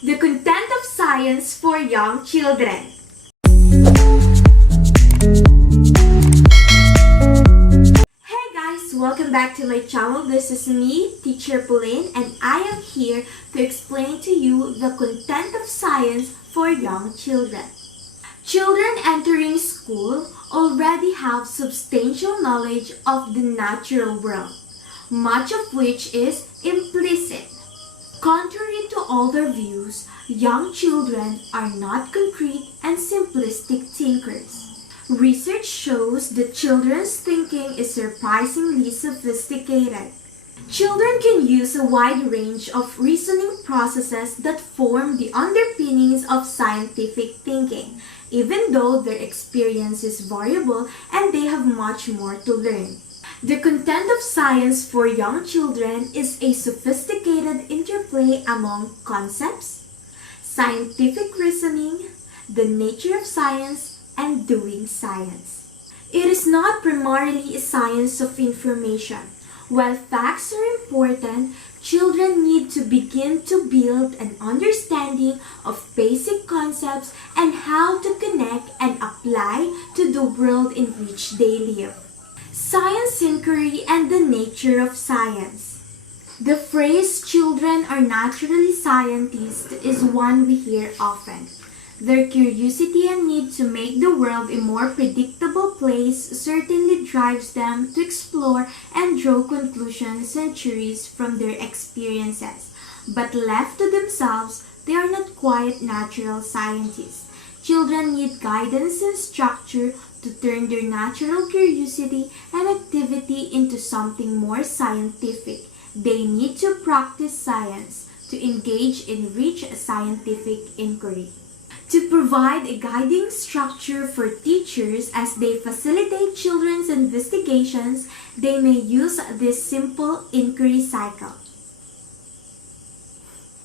The content of science for young children. Hey guys, welcome back to my channel. This is me, Teacher Pauline, and I am here to explain to you the content of science for young children. Children entering school already have substantial knowledge of the natural world, much of which is implicit. Contrary to older views, young children are not concrete and simplistic thinkers. Research shows that children's thinking is surprisingly sophisticated. Children can use a wide range of reasoning processes that form the underpinnings of scientific thinking, even though their experience is variable and they have much more to learn. The content of science for young children is a sophisticated interplay among concepts, scientific reasoning, the nature of science, and doing science. It is not primarily a science of information. While facts are important, children need to begin to build an understanding of basic concepts and how to connect and apply to the world in which they live. Science inquiry and the nature of science. The phrase "children are naturally scientists" is one we hear often. Their curiosity and need to make the world a more predictable place certainly drives them to explore and draw conclusions and theories from their experiences. But left to themselves, they are not quite natural scientists. Children need guidance and structure to turn their natural curiosity and activity into something more scientific. They need to practice science to engage in rich scientific inquiry. To provide a guiding structure for teachers as they facilitate children's investigations, they may use this simple inquiry cycle.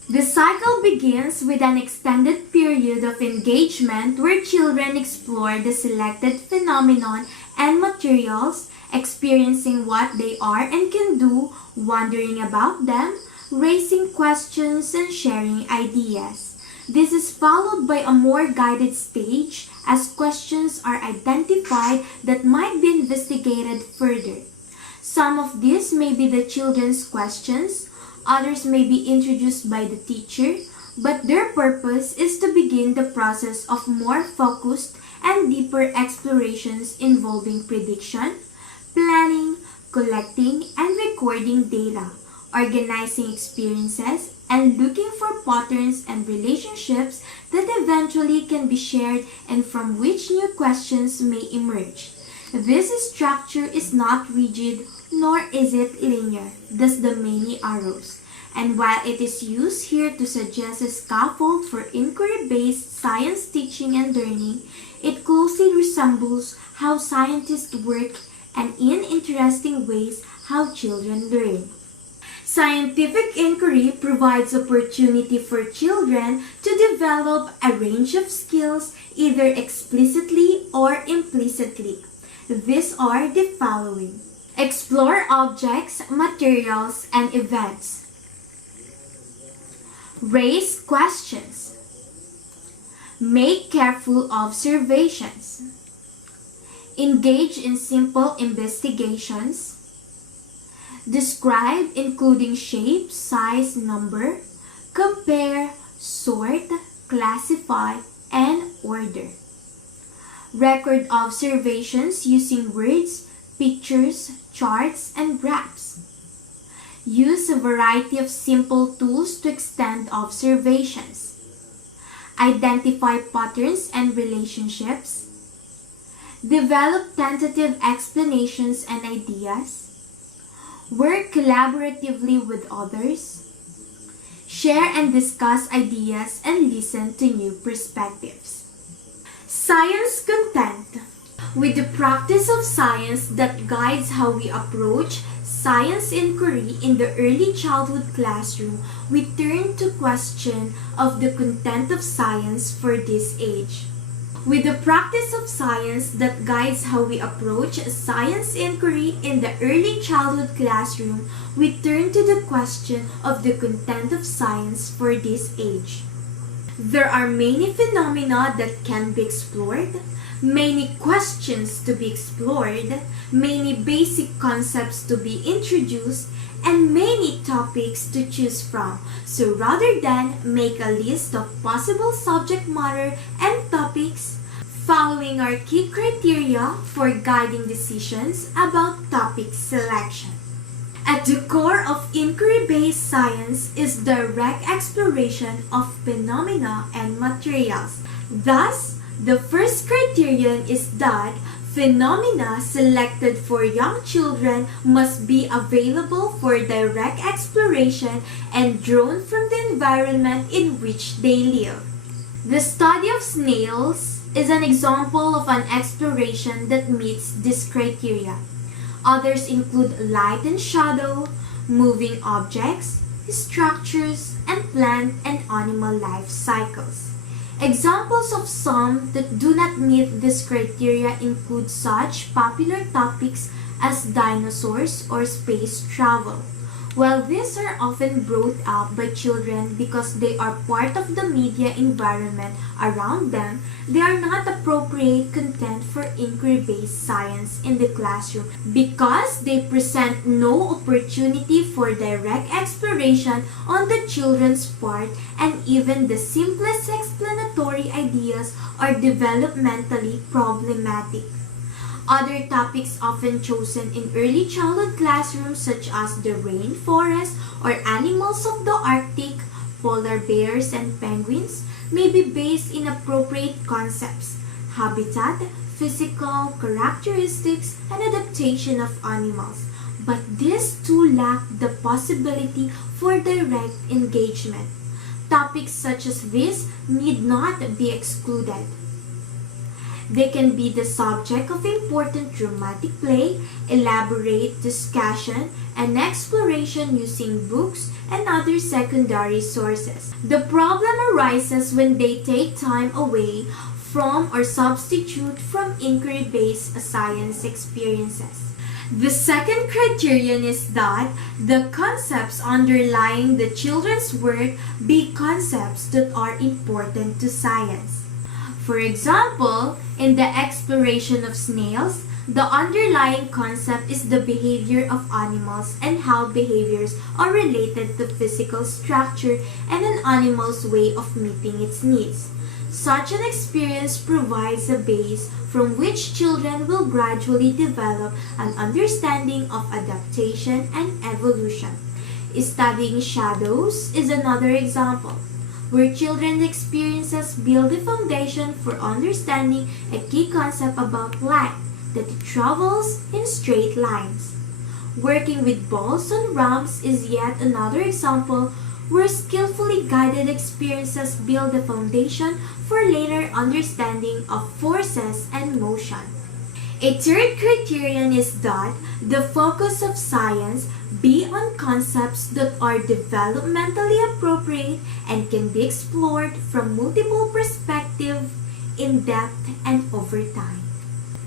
The cycle begins with an extended period of engagement where children explore the selected phenomenon and materials, experiencing what they are and can do, wondering about them, raising questions, and sharing ideas. This is followed by a more guided stage as questions are identified that might be investigated further. Some of these may be the children's questions, others may be introduced by the teacher, but their purpose is to begin the process of more focused and deeper explorations involving prediction, planning, collecting and recording data, organizing experiences, and looking for patterns and relationships that eventually can be shared and from which new questions may emerge. This structure is not rigid, nor is it linear, thus the many arrows. And while it is used here to suggest a scaffold for inquiry-based science teaching and learning, it closely resembles how scientists work and in interesting ways how children learn. Scientific inquiry provides opportunity for children to develop a range of skills either explicitly or implicitly. These are the following. Explore objects, materials, and events. Raise questions. Make careful observations. Engage in simple investigations. Describe including shape, size, number. Compare, sort, classify, and order. Record observations using words, pictures, charts, and graphs. Use a variety of simple tools to extend observations. Identify patterns and relationships. Develop tentative explanations and ideas. Work collaboratively with others. Share and discuss ideas and listen to new perspectives. Science content. With the practice of science that guides how we approach science inquiry in the early childhood classroom, we turn to question of the content of science for this age. With the practice of science that guides how we approach science inquiry in the early childhood classroom, we turn to the question of the content of science for this age. There are many phenomena that can be explored, many questions to be explored, many basic concepts to be introduced, and many topics to choose from. So rather than make a list of possible subject matter and topics, following our key criteria for guiding decisions about topic selection. At the core of inquiry-based science is direct exploration of phenomena and materials. Thus, the first criterion is that phenomena selected for young children must be available for direct exploration and drawn from the environment in which they live. The study of snails is an example of an exploration that meets this criteria. Others include light and shadow, moving objects, structures, and plant and animal life cycles. Examples of some that do not meet this criteria include such popular topics as dinosaurs or space travel. While these are often brought up by children because they are part of the media environment around them, they are not appropriate content for inquiry-based science in the classroom because they present no opportunity for direct exploration on the children's part, and even the simplest explanatory ideas are developmentally problematic. Other topics often chosen in early childhood classrooms such as the rainforest or animals of the Arctic, polar bears and penguins may be based in appropriate concepts, habitat, physical characteristics, and adaptation of animals. But these too lack the possibility for direct engagement. Topics such as this need not be excluded. They can be the subject of important dramatic play, elaborate discussion, and exploration using books and other secondary sources. The problem arises when they take time away from or substitute from inquiry-based science experiences. The second criterion is that the concepts underlying the children's work be concepts that are important to science. For example, in the exploration of snails, the underlying concept is the behavior of animals and how behaviors are related to physical structure and an animal's way of meeting its needs. Such an experience provides a base from which children will gradually develop an understanding of adaptation and evolution. Studying shadows is another example, where children's experiences build the foundation for understanding a key concept about light, that it travels in straight lines. Working with balls on ramps is yet another example where skillfully guided experiences build the foundation for later understanding of forces and motion. A third criterion is that the focus of science be on concepts that are developmentally appropriate and can be explored from multiple perspectives, in depth, and over time.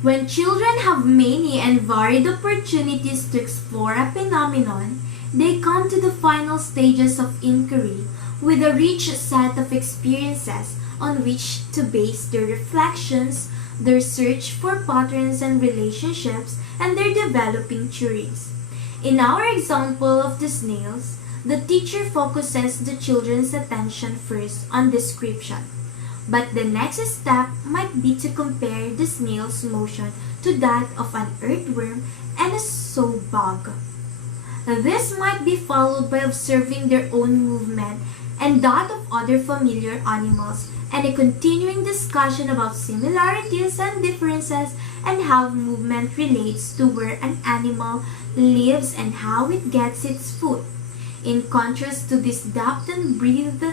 When children have many and varied opportunities to explore a phenomenon, they come to the final stages of inquiry with a rich set of experiences on which to base their reflections, their search for patterns and relationships, and their developing theories. In our example of the snails, the teacher focuses the children's attention first on description, but the next step might be to compare the snail's motion to that of an earthworm and a sow bug. This might be followed by observing their own movement and that of other familiar animals, and a continuing discussion about similarities and differences and how movement relates to where an animal lives and how it gets its food. In contrast to this depth and breadth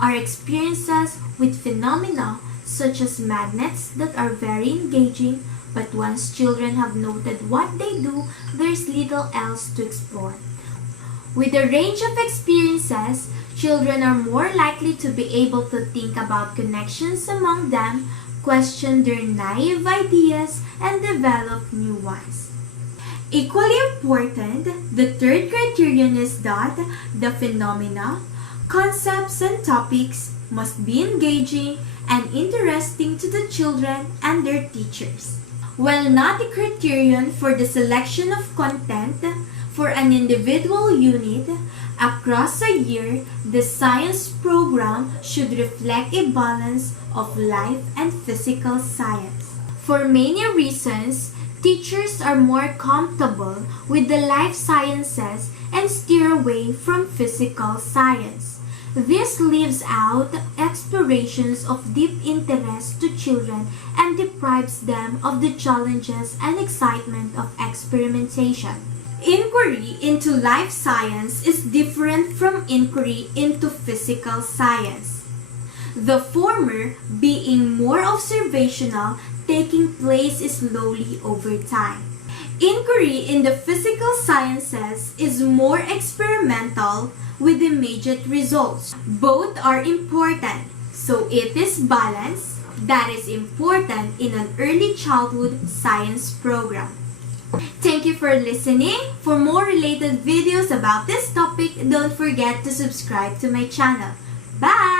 are experiences with phenomena such as magnets that are very engaging, but once children have noted what they do, there's little else to explore. With a range of experiences, children are more likely to be able to think about connections among them, question their naive ideas, and develop new ones. Equally important, the third criterion is that the phenomena, concepts, and topics must be engaging and interesting to the children and their teachers. While not a criterion for the selection of content for an individual unit, across a year, the science program should reflect a balance of life and physical science. For many reasons, teachers are more comfortable with the life sciences and steer away from physical science. This leaves out explorations of deep interest to children and deprives them of the challenges and excitement of experimentation. Inquiry into life science is different from inquiry into physical science. The former being more observational, taking place slowly over time. Inquiry in the physical sciences is more experimental with immediate results. Both are important, so it is balance that is important in an early childhood science program. Thank you for listening. For more related videos about this topic, don't forget to subscribe to my channel. Bye!